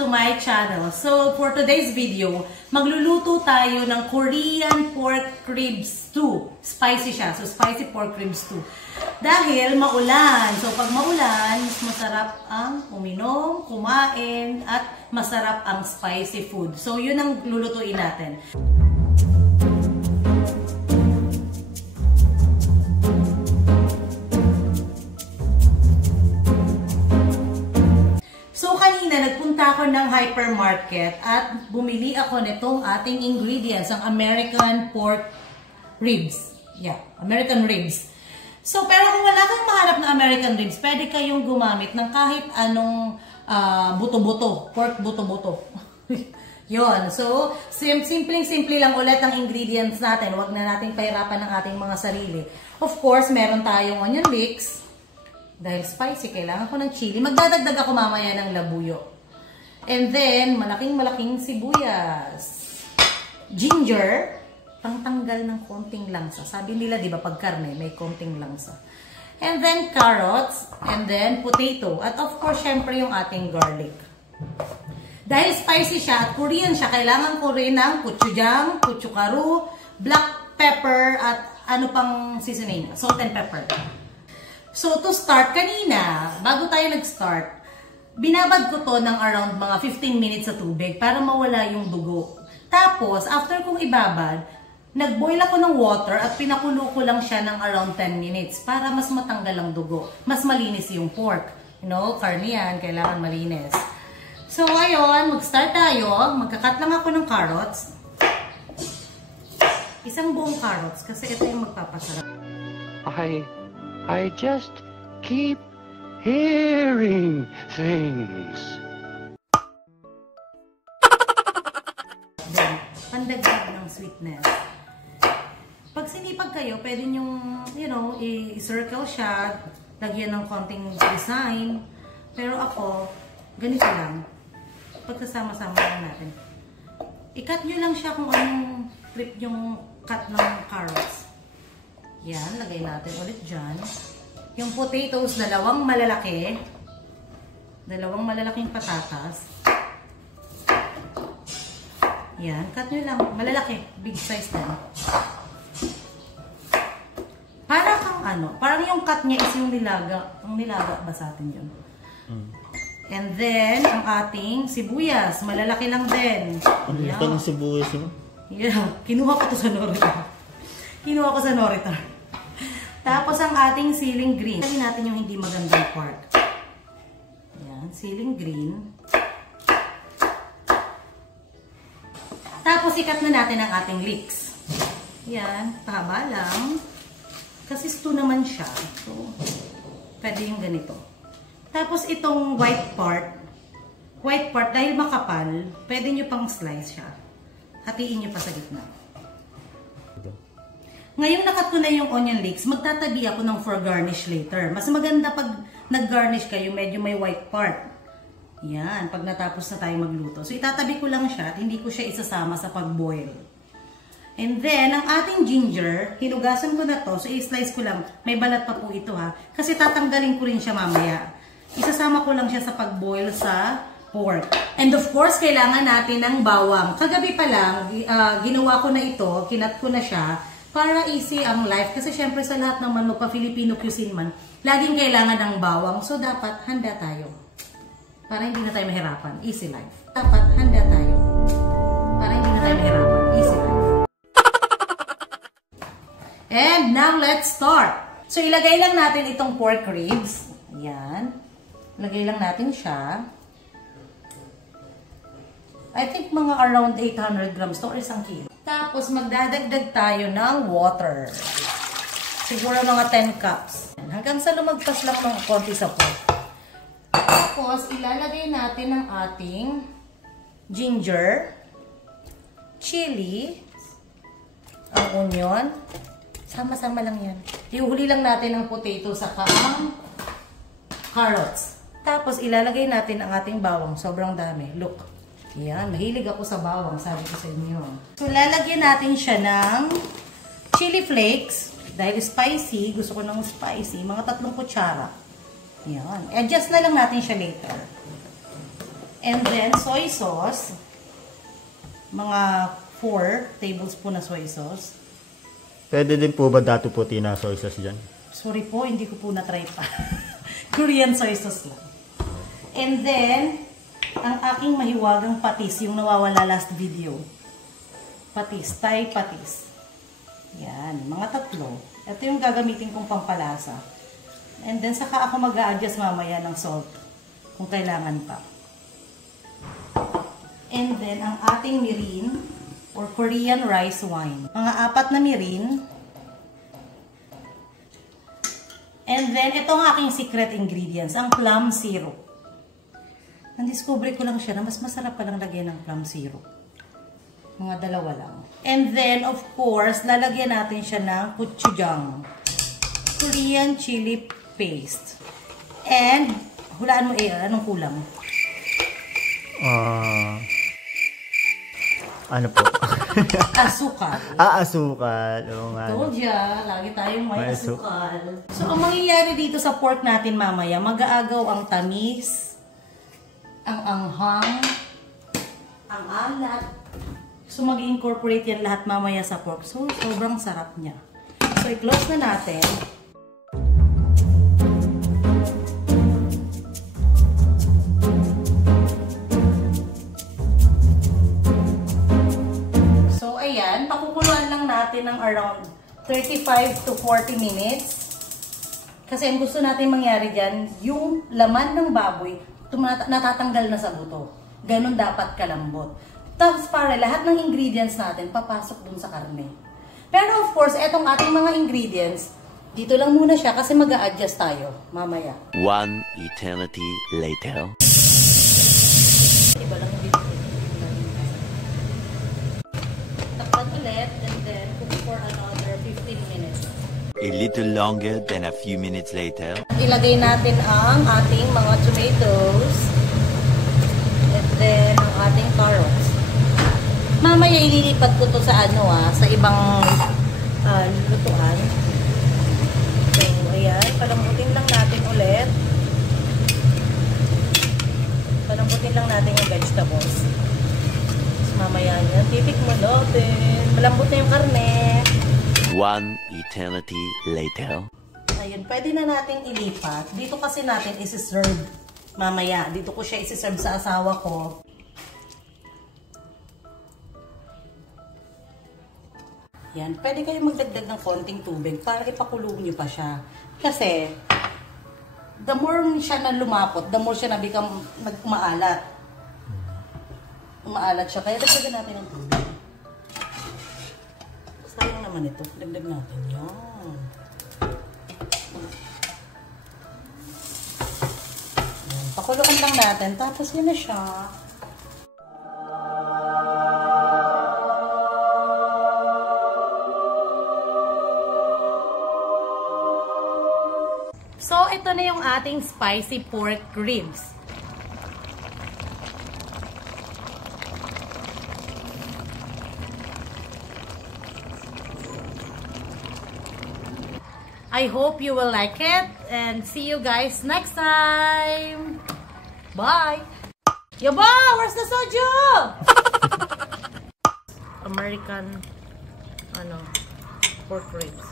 to my channel. So, for today's video, magluluto tayo ng Korean pork ribs stew. Spicy siya. So, spicy pork ribs stew. Dahil maulan. So, pag maulan, mas masarap ang uminom, kumain, at masarap ang spicy food. So, yun ang lulutuin natin. Nagpunta ako ng hypermarket at bumili ako nitong ating ingredients, ang American pork ribs. Yeah, American ribs. So, pero kung wala kang mahanap na American ribs, pwede kayong gumamit ng kahit anong buto-buto, pork buto-buto. Yun. So, simpleng-simple lang ulit ang ingredients natin. Huwag na natin pahirapan ng ating mga sarili. Of course, meron tayong onion leeks. Dahil spicy, kailangan ko ng chili. Magdadagdag ako mamaya ng labuyo. And then, malaking-malaking sibuyas. Ginger, pangtanggal ng konting langsa. Sabi nila, di ba, pag karne, may konting langsa. And then, carrots. And then, potato. At of course, syempre, yung ating garlic. Dahil spicy siya at Korean siya, kailangan ko rin ng gochujang, gochugaru, black pepper, at ano pang seasoning? Salt and pepper. So, to start, kanina, bago tayo nag-start, binabad ko to ng around mga 15 minutes sa tubig para mawala yung dugo. Tapos, after kong ibabad, nag-boil ako ng water at pinakulo ko lang siya ng around 10 minutes para mas matanggal ang dugo. Mas malinis yung pork. You know, karne yan, kailangan malinis. So, ayun, mag-start tayo. Magkakat lang ako ng carrots. Isang buong carrots kasi ito yung magpapasarap. I just keep hearing things. Then, pandagdag ng sweetness. Pag sinipag kayo, pwede nyong, you know, i-circle siya, lagyan ng konting design. Pero ako, ganito lang. Pagkasama-sama lang natin. I-cut nyo lang siya kung anong trip yung cut ng carrots. Yan, lagay natin ulit dyan. Yung potatoes, dalawang malalaking patatas. Yan, cut nyo lang. Malalaki, big size din. Para kang ano, parang yung cut niya is yung nilaga. Ang nilaga ba sa atin yun? And then, ang ating sibuyas. Malalaki lang din. Ano yung sibuyas mo? Yeah, kinuha ko to sa Norita. Kinuha ko sa Norita. Tapos ang ating ceiling green. Sabi natin yung hindi magandang part. Yan, ceiling green. Tapos ikat na natin ang ating leeks. Yan, pahaba lang. Kasi stew naman siya. So, pwede yung ganito. Tapos itong white part dahil makapal, pwede nyo pang slice siya. Hatiin nyo pa sa gitna. Ngayong nakat ko na yung onion leeks, magtatabi ako ng for garnish later. Mas maganda pag nag-garnish kayo, medyo may white part. Yan, pag natapos na tayo magluto. So, itatabi ko lang siya at hindi ko siya isasama sa pag-boil. And then, ang ating ginger, hinugasan ko na to. So, i-slice ko lang. May balat pa po ito ha. Kasi tatanggalin ko rin siya mamaya. Isasama ko lang siya sa pag-boil sa pork. And of course, kailangan natin ng bawang. Kagabi pa lang, ginawa ko na ito, kinat ko na siya. Para easy ang life. Kasi syempre sa lahat ng manu, pa-Filipino cuisine man, laging kailangan ng bawang. So, dapat handa tayo. Para hindi na tayo mahirapan. Easy life. Dapat handa tayo. Para hindi na tayo mahirapan. Easy life. And now, let's start. So, ilagay lang natin itong pork ribs. Ayan. Ilagay lang natin siya. I think mga around 800 grams to or 1 kilo. Tapos, magdadagdag tayo ng water. Siguro mga 10 cups. Hanggang sa lumagpas lang ng konti sa pork. Tapos, ilalagay natin ang ating ginger, chili, ang onion. Sama-sama lang yan. Ihuli lang natin ang potato saka ang carrots. Tapos, ilalagay natin ang ating bawang. Sobrang dami. Look. Yan, mahilig ako sa bawang, sabi ko sa inyo. So, lalagyan natin siya ng chili flakes. Dahil spicy, gusto ko ng spicy, mga 3 kutsara. Yan. Adjust na lang natin siya later. And then, soy sauce. Mga 4 tablespoon na soy sauce. Pwede din po ba dato puti na soy sauce dyan? Sorry po, hindi ko po na-try pa. Korean soy sauce lang. And then, ang aking mahiwagang patis, yung nawawala last video. Patis, Thai patis. Yan, mga 3. Ito yung gagamitin kong pampalasa. And then, saka ako mag-a-adjust mamaya ng salt kung kailangan pa. And then, ang ating mirin or Korean rice wine. Mga 4 na mirin. And then, ito ang aking secret ingredients, ang plum syrup. Nandiscover ko lang siya na mas masarap palang lagyan ng plum syrup. Mga 2 lang. And then, of course, lalagyan natin siya ng gochujang. Korean chili paste. And, hulaan mo anong kulang? Ano po? Asukal. Asukal. Oo nga. Told ya, lagi tayong may asukal. So, ang mangyayari dito sa pork natin mamaya, mag-aagaw ang tamis, ang anghang, ang alat. So, mag-incorporate yan lahat mamaya sa pork. So, sobrang sarap niya. So, i-close na natin. Ayan, pakukuluan lang natin ng around 35 to 40 minutes. Kasi ang gusto natin mangyari dyan, yung laman ng baboy, natatanggal na sa buto. Ganon dapat kalambot. Tapos para lahat ng ingredients natin, papasok dun sa karne. Pero of course, etong ating mga ingredients, dito lang muna siya kasi mag-a-adjust tayo mamaya. One eternity later. Iba lang dito. And then cook for another 15 minutes. A little longer than a few minutes later. Ilagay natin ang ating mga tomatoes. And then ang ating carrots. Mamaya ililipat ko to sa sa ibang lutuan. So, ayan. Palambutin lang natin ulit. Palambutin lang natin yung vegetables. Mamaya niya, titikman natin. Malambot na yung karne. One eternity later. Ayun, pwede na natin ilipat. Dito kasi natin isi-serve mamaya. Dito ko siya isi-serve sa asawa ko. Yan, pwede kayo magdagdag ng konting tubig para ipakulo niyo pa siya. Kasi, the more siya na lumapot, the more siya na nagmaalat. Umaalat siya. Kaya dagdagan natin ng tubig. Sayang naman ito. Dagdag natin. Yan. Pakuluan lang natin. Tapos yun na siya. So, ito na yung ating spicy pork ribs. I hope you will like it and see you guys next time. Bye. Yaba, where's the soju? American pork ribs.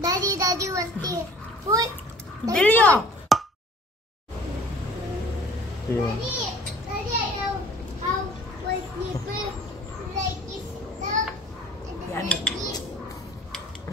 Daddy wants to put. Dilyo. Yun. Daddy.